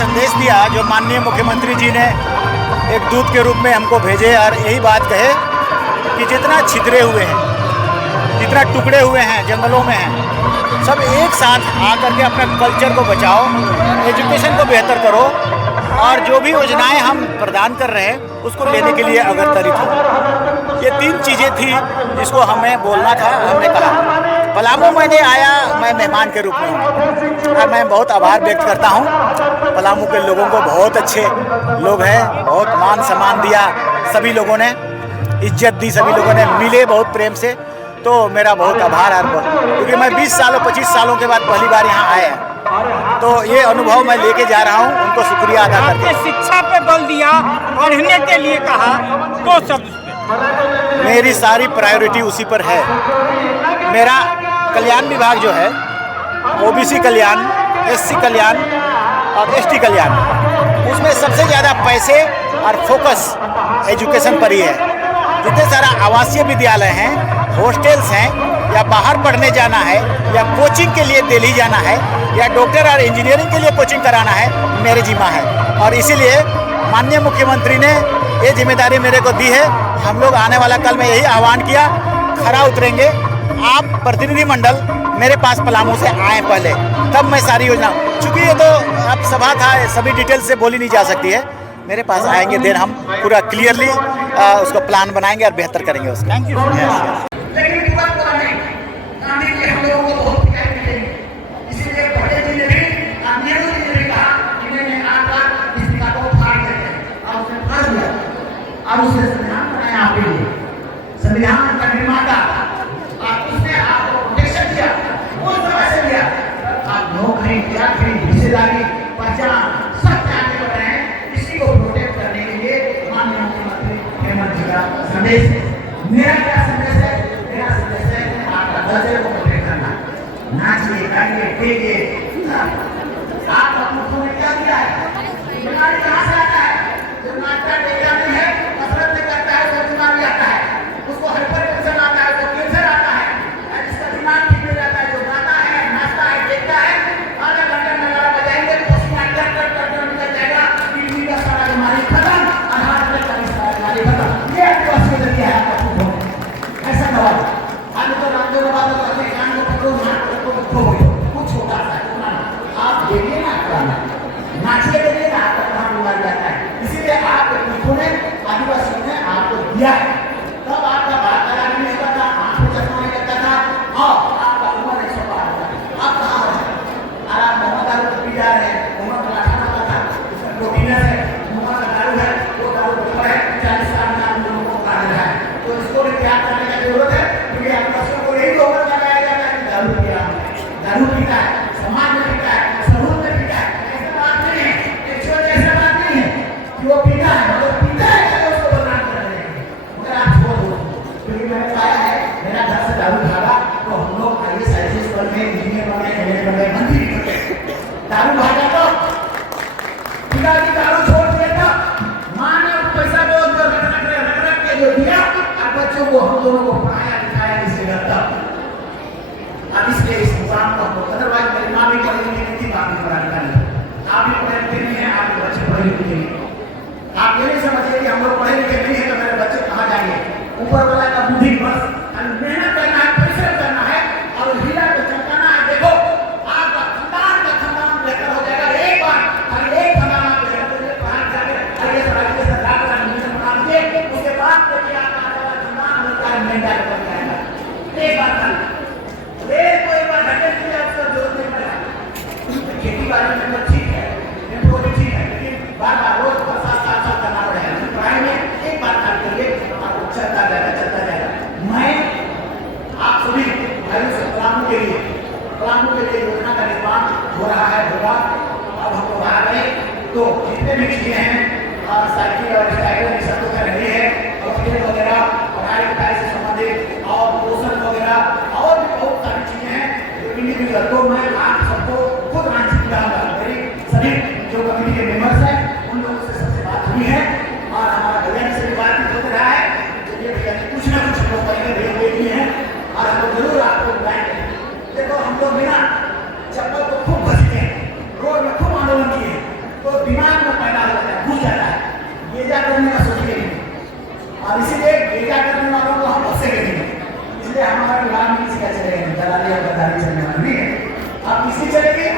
संदेश दिया जो माननीय मुख्यमंत्री जी ने एक दूत के रूप में हमको भेजे और यही बात कहे कि जितना छितरे हुए हैं, जितना टुकड़े हुए हैं, जंगलों में हैं, सब एक साथ आकर के अपने कल्चर को बचाओ, एजुकेशन को बेहतर करो और जो भी योजनाएं हम प्रदान कर रहे हैं उसको लेने के लिए अग्रसर हो। ये 3 चीज़ें थी जिसको हमें बोलना था। हमने कहा पलामू मैंने आया, मैं मेहमान के रूप में हूँ और मैं बहुत आभार व्यक्त करता हूँ। पलामू के लोगों को बहुत अच्छे लोग हैं, बहुत मान सम्मान दिया, सभी लोगों ने इज्जत दी, सभी लोगों ने मिले बहुत प्रेम से, तो मेरा बहुत आभार है। क्योंकि मैं 20 सालों 25 सालों के बाद पहली बार यहाँ आया, तो ये अनुभव मैं लेके जा रहा हूँ, उनको शुक्रिया अदा करके। शिक्षा पे बल दिया, पढ़ने के लिए कहा, तो सब मेरी सारी प्रायोरिटी उसी पर है। मेरा कल्याण विभाग जो है, ओबीसी कल्याण, एससी कल्याण और एसटी कल्याण, उसमें सबसे ज़्यादा पैसे और फोकस एजुकेशन पर ही है। जितने सारा आवासीय विद्यालय हैं, हॉस्टल्स हैं, या बाहर पढ़ने जाना है, या कोचिंग के लिए दिल्ली जाना है, या डॉक्टर और इंजीनियरिंग के लिए कोचिंग कराना है, मेरे जिम्मा है। और इसीलिए माननीय मुख्यमंत्री ने ये जिम्मेदारी मेरे को दी है। हम लोग आने वाला कल में यही आह्वान किया, खरा उतरेंगे। आप प्रतिनिधि मंडल मेरे पास पलामू से आए पहले, तब मैं सारी योजना, चूँकि ये तो अब सभा था, सभी डिटेल से बोली नहीं जा सकती है, मेरे पास आएंगे, देन हम पूरा क्लियरली उसको प्लान बनाएंगे और बेहतर करेंगे उसका। Thank you. और उसने संविधान बनाया आपके लिए, संविधान का निर्माता, और उसने आपको प्रोटेक्शन दिया, उस समय से दिया। आप नौकरी, चाकरी, हिस्सेदारी, पहचान सब त्याग कर रहे हैं। इसी को प्रोटेक्ट करने के लिए माननीय मुख्यमंत्री हेमंत जी का संदेश है। मेरा क्या संदेश है? मेरा संदेश है आपका कल्चर को प्रोटेक्ट करना। नाचिए, गाइए, खेलिए। आप अपने को क्या दिया है? बीमारी कहाँ से आता है? जो नाचता टेका नहीं है, कसरत नहीं करता है, उसको बीमारी आता है, उसको हाइपरटेंशन आता है, उसको कैंसर आता है, जिसका दिमाग ठीक नहीं रहता है, जो गाता है, नाचता है, देखता है, आधा घंटा नगाड़ा बजाएंगे, पसीना टक टक टक टक निकल जाएगा, किडनी का सारा बीमारी खत्म, आधार का सारा बीमारी खत्म। ये आपको अस्पताल दिया है आपको खूब ऐसा दवा। आज तो रामदेव बाबा तो कहते हैं कान को पकड़ो, नाक को पकड़ो, खो गयो, कुछ होता है। आप देखिए ना, नाचिए, देखिए ना, आपका कहाँ बीमारी आता है। इसीलिए आप ने आदिवासियों ने आपको दिया है, तब आपका बात खराब नहीं होता था, आंख में चश्मा नहीं लगता था, और आपका उम्र 100 पार होता था। आप कहाँ हैं? और आप मोहम्मद दारू पी जा रहे हैं, मोहम्मद का खाना होता था, उसका प्रोटीनर है, मोहम्मद का दारू है, वो दारू बचा है, 40 साल में आप लोगों को खा रहा है। तो इसको भी त्याग करने की जरूरत है, क्योंकि आदिवासियों को यही दोहरा लगाया जाता है कि दारू पिया, दारू पीता है, समाज में पीता है, समूह में पीता है। ऐसा बात नहीं है, ऐसा बात नहीं है कि वो पीता है, मगर पीता है तो उसको बदनाम कर रहे हैं। मगर आप छोड़ दो, क्योंकि मैंने पाया है, मेरा घर से दारू भागा तो हम लोग IAS IPS बन गए, इंजीनियर बन गए, MLA बन गए, मंत्री बन गए। दारू भागा तो पिताजी दारू छोड़ दिया था, माँ ने पैसा दो रख के जो दिया, और बच्चों को हम दोनों को पढ़ाया लिखाया इसके घर तक। अब इसलिए इस मुकाम को, अदरवाइज मेरी माँ भी पढ़ी लिखी नहीं थी, बाप भी पढ़ा लिखा नहीं, आप भी पढ़े लिखे नहीं है, आपके बच्चे पढ़े लिखे नहीं। आप ये नहीं समझिए कि हम लोग पढ़े लिखे नहीं है तो मेरे बच्चे कहाँ जाएंगे। ऊपर वाला का बुद्धि बस मेहनत करना है, परिश्रम करना है और हीरा को चमकाना है। देखो आपका खानदान बेहतर हो जाएगा। एक बार अगर एक खानदान आप उसके बाद देखिए आपका खानदान नहीं जाएगा। एक बार एक बार घटे की आपको जरूरत नहीं पड़ेगा। खेती बाड़ी में तो ठीक है, ठीक है, लेकिन बार बार रोज साथ करना पड़ेगा। पढ़ाई में एक बार कर करिए, आपको चलता जाएगा। मैं आप सभी भाइयों से पलामू के लिए योजना का निर्माण हो रहा है, होगा। अब हम लोग आ गए तो जितने भी चीजें हैं, साइकिल और स्टाइल सब तो कर रही है, और खेल वगैरह, पढ़ाई लिखाई से संबंधित और पोषण वगैरह और भी बहुत सारी चीजें हैं जो इंडिविजुअल। तो मैं आप सबको खुद आंशिक कराऊंगा। मेरी सभी जो कमेटी के मेंबर्स हैं उन लोगों से सबसे बात हुई है, और हमारा भैया से भी बातचीत हो रहा है। चलिए भैया कुछ ना कुछ लोग पहले भेज दिए हैं, और हम लोग जरूर आपको बुलाएंगे। देखो हम लोग बिना चप्पल को खूब घसीटे हैं, रोड में खूब आंदोलन किए, तो काम किसी का चलेगा, दलाली और गद्दारी चलने वाला नहीं है। आप किसी चलेगी